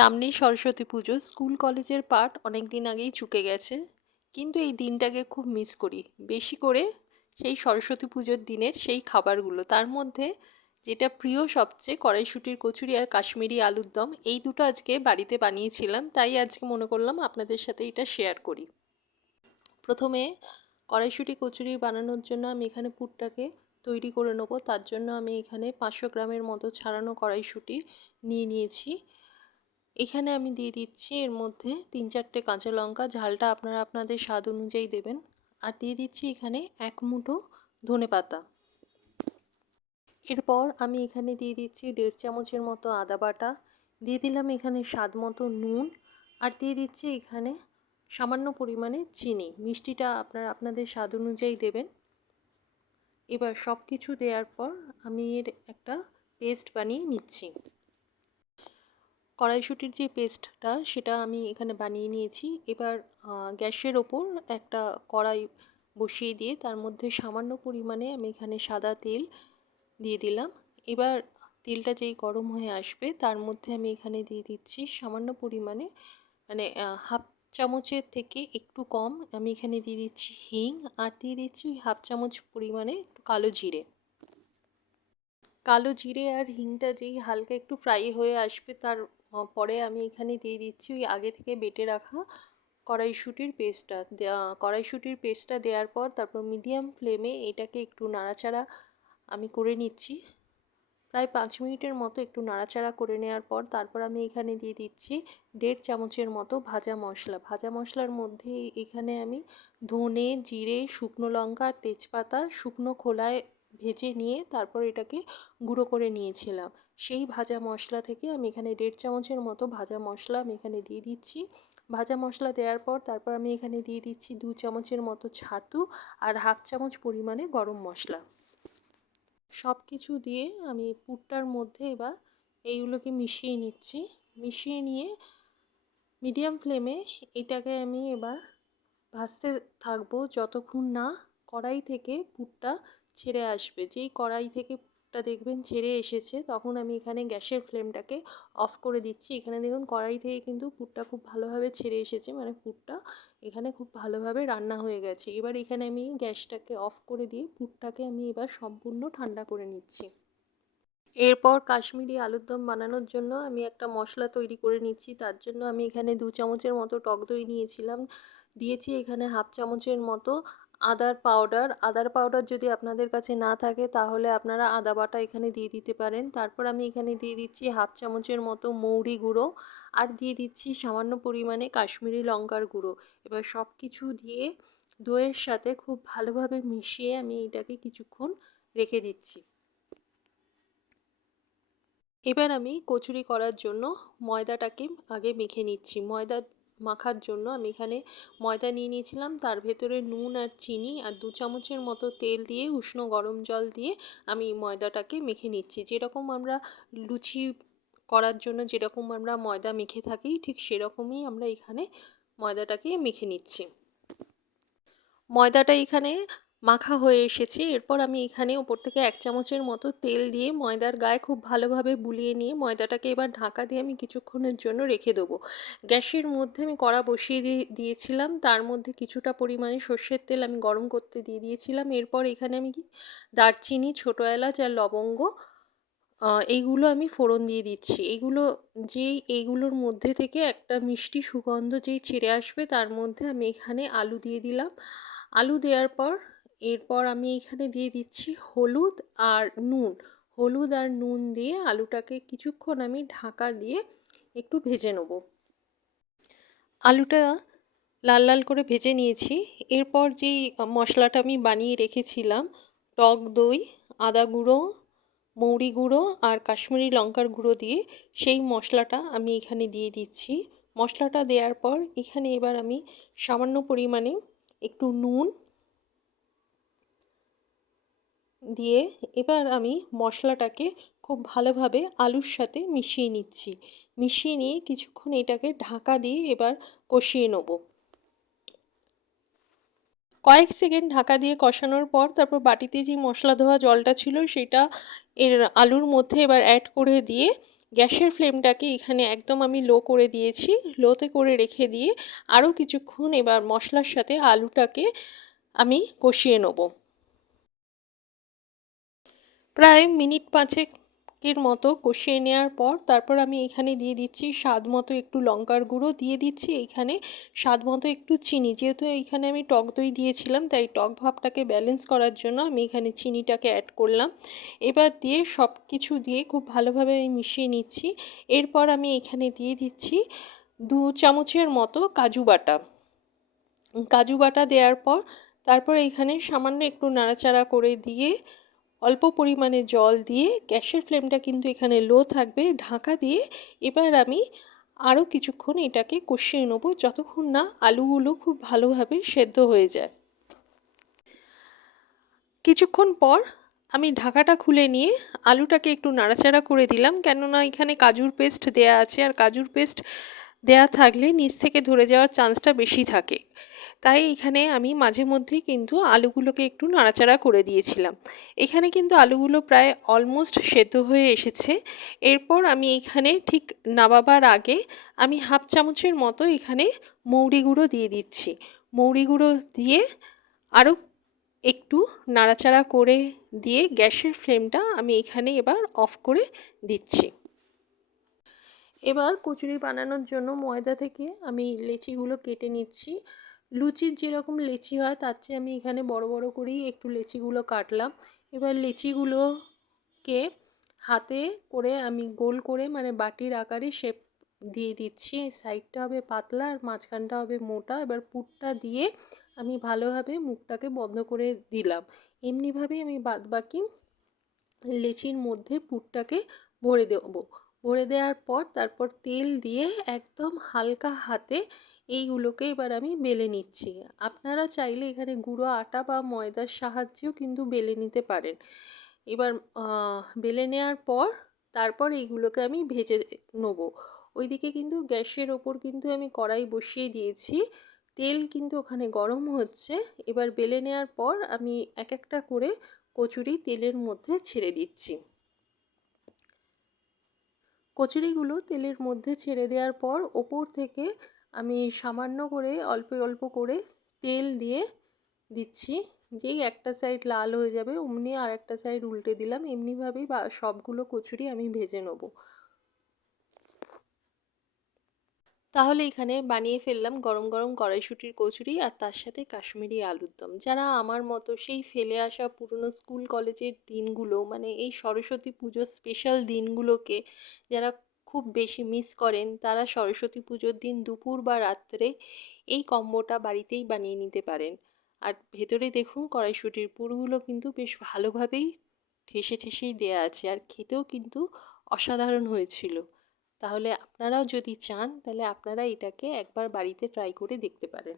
সামনেই সরস্বতী পুজো। স্কুল, কলেজের পাঠ অনেক দিন আগেই চুকে গেছে। কিন্তু এই দিনটাকে খুব মিস করি। বেশি করে সেই সরস্বতী পুজোর দিনের সেই খাবারগুলো। তার মধ্যে যেটা প্রিয় সবচেয়ে কড়াইশুটির কচুরি আর কাশ্মীরি আলুর দম, এই দুটো আজকে বাড়িতে বানিয়েছিলাম। তাই আজকে মনে করলাম আপনাদের সাথে এটা শেয়ার করি। প্রথমে কড়াইশুটি কচুরি বানানোর জন্য আমি এখানে পুরটাকে তৈরি করে নেব। তার জন্য আমি এখানে পাঁচশো গ্রামের মতো ছাড়ানো কড়াইশুটি নিয়ে নিয়েছি। এখানে আমি দিয়ে দিচ্ছি এর মধ্যে তিন চারটে কাঁচা লঙ্কা, ঝালটা আপনারা আপনাদের স্বাদ অনুযায়ী দেবেন। আর দিয়ে দিচ্ছি এখানে এক মুঠো ধনে পাতা। এরপর আমি এখানে দিয়ে দিচ্ছি দেড় চামচের মতো আদা বাটা। দিয়ে দিলাম এখানে স্বাদ মতো নুন। আর দিয়ে দিচ্ছি এখানে সামান্য পরিমাণে চিনি। মিষ্টিটা আপনারা আপনাদের স্বাদ অনুযায়ী দেবেন। এবার সব কিছু দেওয়ার পর আমি এর একটা পেস্ট বানিয়ে নিচ্ছি। কড়াইশুটির যে পেস্টটা, সেটা আমি এখানে বানিয়ে নিয়েছি। এবার গ্যাসের ওপর একটা কড়াই বসিয়ে দিয়ে তার মধ্যে সামান্য পরিমাণে আমি এখানে সাদা তেল দিয়ে দিলাম। এবার, তেলটা যেই গরম হয়ে আসবে, তার মধ্যে আমি এখানে দিয়ে দিচ্ছি সামান্য পরিমাণে মানে হাফ চামচের থেকে একটু কম আমি এখানে দিয়ে দিচ্ছি হিং আর দিয়ে দিচ্ছি হাফ চামচ পরিমাণে একটু কালো জিরে। কালো জিরে আর হিংটা যেই হালকা একটু ফ্রাই হয়ে আসবে, তার পরে আমি এখানে দিয়ে দিচ্ছি ওই আগে থেকে বেটে রাখা কড়াইশুটির পেস্টটা। কড়াইশুটির পেস্টটা দেওয়ার পর তারপর মিডিয়াম ফ্লেমে এটাকে একটু নাড়াচাড়া আমি করে নিচ্ছি। প্রায় পাঁচ মিনিটের মতো একটু নাড়াচাড়া করে নেওয়ার পর তারপর আমি এখানে দিয়ে দিচ্ছি দেড় চামচের মতো ভাজা মশলা। ভাজা মশলার মধ্যে এখানে আমি ধনে, জিরে, শুকনো লঙ্কা আর তেজপাতা শুকনো খোলায় ভেজে নিয়ে তারপর এটাকে গুঁড়ো করে নিয়েছিলাম। সেই ভাজা মশলা থেকে আমি এখানে দেড় চামচের মতো ভাজা মশলা আমি এখানে দিয়ে দিচ্ছি। ভাজা মশলা দেওয়ার পর তারপর আমি এখানে দিয়ে দিচ্ছি দু চামচের মতো ছাতু আর হাফ চামচ পরিমাণে গরম মশলা। সব কিছু দিয়ে আমি পুরটার মধ্যে এবার এইগুলোকে মিশিয়ে নিচ্ছি। মিশিয়ে নিয়ে মিডিয়াম ফ্লেমে এটাকে আমি এবার ভাজতে থাকব যতক্ষণ না কড়াই থেকে পুরটা ছেড়ে আসবে। যেই কড়াই থেকে পুরটা দেখবেন ছেড়ে এসেছে, তখন আমি এখানে গ্যাসের ফ্লেমটাকে অফ করে দিচ্ছি। এখানে দেখুন কড়াই থেকে কিন্তু পুরটা খুব ভালোভাবে ছেড়ে এসেছে মানে পুরটা এখানে খুব ভালোভাবে রান্না হয়ে গেছে। এবার এখানে আমি গ্যাসটাকে অফ করে দিয়ে পুরটাকে আমি এবার সম্পূর্ণ ঠান্ডা করে নিচ্ছি। এরপর কাশ্মীরি আলুর দম বানানোর জন্য আমি একটা মশলা তৈরি করে নিচ্ছি। তার জন্য আমি এখানে দু চামচের মতো টক দই নিয়েছিলাম। দিয়েছি এখানে হাফ চামচের মতো আদার পাউডার। আদার পাউডার যদি আপনাদের কাছে না থাকে, তাহলে আপনারা আদা বাটা এখানে দিয়ে দিতে পারেন। তারপর আমি এখানে দিয়ে দিচ্ছি হাফ চামচের মতো মৌরি গুঁড়ো আর দিয়ে দিচ্ছি সামান্য পরিমাণে কাশ্মীরি লঙ্কার গুঁড়ো। এবার সব কিছু দিয়ে দইয়ের সাথে খুব ভালোভাবে মিশিয়ে আমি এটাকে কিছুক্ষণ রেখে দিচ্ছি। এবার আমি কচুরি করার জন্য ময়দাটাকে আগে মেখে নিচ্ছি। ময়দা মাখার জন্য আমি এখানে ময়দা নিয়ে নিয়েছিলাম। তার ভেতরে নুন আর চিনি আর দু চামচের মতো তেল দিয়ে উষ্ণ গরম জল দিয়ে আমি ময়দাটাকে মেখে নিচ্ছি। যেরকম আমরা লুচি করার জন্য যেরকম আমরা ময়দা মেখে থাকি, ঠিক সেরকমই আমরা এখানে ময়দাটাকে মেখে নিচ্ছি। ময়দাটা এখানে মাখা হয়ে এসেছে। এরপর আমি এখানে ওপর থেকে এক চামচের মতো তেল দিয়ে ময়দার গায়ে খুব ভালোভাবে বুলিয়ে নিয়ে ময়দাটাকে এবার ঢাকা দিয়ে আমি কিছুক্ষণের জন্য রেখে দেবো। গ্যাসের মধ্যে আমি কড়া বসিয়ে দিয়ে দিয়েছিলাম। তার মধ্যে কিছুটা পরিমাণে সর্ষের তেল আমি গরম করতে দিয়ে দিয়েছিলাম। এরপর এখানে আমি কি দারচিনি, ছোটো এলাচ আর লবঙ্গ এইগুলো আমি ফোড়ন দিয়ে দিচ্ছি। এগুলো যেই এইগুলোর মধ্যে থেকে একটা মিষ্টি সুগন্ধ যেই ছেড়ে আসবে, তার মধ্যে আমি এখানে আলু দিয়ে দিলাম। আলু দেওয়ার পর এরপর আমি এখানে দিয়ে দিচ্ছি হলুদ আর নুন। হলুদ আর নুন দিয়ে আলুটাকে কিছুক্ষণ আমি ঢাকা দিয়ে একটু ভেজে নেব। আলুটা লাল লাল করে ভেজে নিয়েছি। এরপর যেই মশলাটা আমি বানিয়ে রেখেছিলাম, টক দই, আদা গুঁড়ো, মৌরি গুঁড়ো আর কাশ্মীরি লঙ্কার গুঁড়ো দিয়ে সেই মশলাটা আমি এখানে দিয়ে দিচ্ছি। মশলাটা দেওয়ার পর এখানে এবার আমি সামান্য পরিমাণে একটু নুন দিয়ে এবার আমি মশলাটাকে খুব ভালোভাবে আলুর সাথে মিশিয়ে নিচ্ছি। মিশিয়ে নিয়ে কিছুক্ষণ এটাকে ঢাকা দিয়ে এবার কষিয়ে নেব। কয়েক সেকেন্ড ঢাকা দিয়ে কষানোর পর তারপর বাটিতে যে মশলা ধোয়া জলটা ছিল সেটা এর আলুর মধ্যে এবার অ্যাড করে দিয়ে গ্যাসের ফ্লেমটাকে এখানে একদম আমি লো করে দিয়েছি। লোতে করে রেখে দিয়ে আরও কিছুক্ষণ এবার মশলার সাথে আলুটাকে আমি কষিয়ে নেব। প্রায় মিনিট পাঁচেকের মতো কষিয়ে নেওয়ার পর তারপর আমি এখানে দিয়ে দিচ্ছি স্বাদ মতো একটু লঙ্কার গুঁড়ো। দিয়ে দিচ্ছি এখানে স্বাদ মতো একটু চিনি। যেহেতু এখানে আমি টক দই দিয়েছিলাম, তাই টক ভাবটাকে ব্যালেন্স করার জন্য আমি এখানে চিনিটাকে অ্যাড করলাম। এবার দিয়ে সব কিছু দিয়ে খুব ভালোভাবে আমি মিশিয়ে নিচ্ছি। এরপর আমি এখানে দিয়ে দিচ্ছি দু চামচের মতো কাজু বাটা। কাজু বাটা দেওয়ার পর তারপর এখানে সামান্য একটু নাড়াচাড়া করে দিয়ে অল্প পরিমাণে জল দিয়ে গ্যাসের ফ্লেমটা কিন্তু এখানে লো থাকবে। ঢাকা দিয়ে এবার আমি আরও কিছুক্ষণ এটাকে কষিয়ে নেব যতক্ষণ না আলুগুলো খুব ভালোভাবে সেদ্ধ হয়ে যায়। কিছুক্ষণ পর আমি ঢাকাটা খুলে নিয়ে আলুটাকে একটু নাড়াচাড়া করে দিলাম। কেননা এখানে কাজুর পেস্ট দেয়া আছে আর কাজুর পেস্ট দেয়া থাকলে নিচ থেকে ধরে যাওয়ার চান্সটা বেশি থাকে। তাই এখানে আমি মাঝে মধ্যেই কিন্তু আলুগুলোকে একটু নাড়াচাড়া করে দিয়েছিলাম। এখানে কিন্তু আলুগুলো প্রায় অলমোস্ট সেদ্ধ হয়ে এসেছে। এরপর আমি এখানে ঠিক নাবাবার আগে আমি হাফ চামচের মতো এখানে মৌরি গুঁড়ো দিয়ে দিচ্ছি। মৌরি গুঁড়ো দিয়ে আরও একটু নাড়াচাড়া করে দিয়ে গ্যাসের ফ্লেমটা আমি এখানে এবার অফ করে দিচ্ছি। এবার কচুরি বানানোর জন্য ময়দা থেকে আমি লেচিগুলো কেটে নিচ্ছি। লুচির যেরকম লেচি হয়, তার চেয়ে আমি এখানে বড় বড় করেই একটু লেচিগুলো কাটলাম। এবার লেচিগুলোকে হাতে করে আমি গোল করে মানে বাটির আকারে শেপ দিয়ে দিচ্ছি। সাইডটা হবে পাতলা আর মাঝখানটা হবে মোটা। এবার পুরটা দিয়ে আমি ভালোভাবে মুখটাকে বন্ধ করে দিলাম। এমনিভাবেই আমি বাদ বাকি লেচির মধ্যে পুরটাকে ভরে দেবো। ভরে দেওয়ার পর তারপর তেল দিয়ে একদম হালকা হাতে এইগুলোকে এবার আমি বেলে নিচ্ছি। আপনারা চাইলে এখানে গুঁড়ো আটা বা ময়দার সাহায্যেও কিন্তু বেলে নিতে পারেন। এবার বেলে নেওয়ার পর তারপর এইগুলোকে আমি ভেজে নেব। ওইদিকে কিন্তু গ্যাসের ওপর কিন্তু আমি কড়াই বসিয়ে দিয়েছি। তেল কিন্তু ওখানে গরম হচ্ছে। এবার বেলে নেওয়ার পর আমি এক একটা করে কচুরি তেলের মধ্যে ছেড়ে দিচ্ছি। কচুরিগুলো তেলের মধ্যে ছেড়ে দেওয়ার পর ওপর থেকে আমি সামান্য করে অল্প অল্প করে তেল দিয়ে দিচ্ছি। যেই একটা সাইড লাল হয়ে যাবে, অমনি আর একটা সাইড উল্টে দিলাম। এমনিভাবেই বা, সবগুলো কচুরি আমি ভেজে নেব। তাহলে এখানে বানিয়ে ফেললাম গরম গরম কড়াইশুটির কচুরি আর তার সাথে কাশ্মীরি আলুর দম। যারা আমার মতো সেই ফেলে আসা পুরনো স্কুল, কলেজের দিনগুলো মানে এই সরস্বতী পুজোর স্পেশাল দিনগুলোকে যারা খুব বেশি মিস করেন, তারা সরস্বতী পুজোর দিন দুপুর বা রাত্রে এই কম্বোটা বাড়িতেই বানিয়ে নিতে পারেন। আর ভেতরে দেখুন কড়াইশুটির পুরগুলো কিন্তু বেশ ভালোভাবেই ঠেসে, ঠেসেই দেয়া আছে। আর খেতেও কিন্তু অসাধারণ হয়েছিল। তাহলে আপনারাও যদি চান তাহলে আপনারা এটাকে একবার বাড়িতে ট্রাই করে দেখতে পারেন।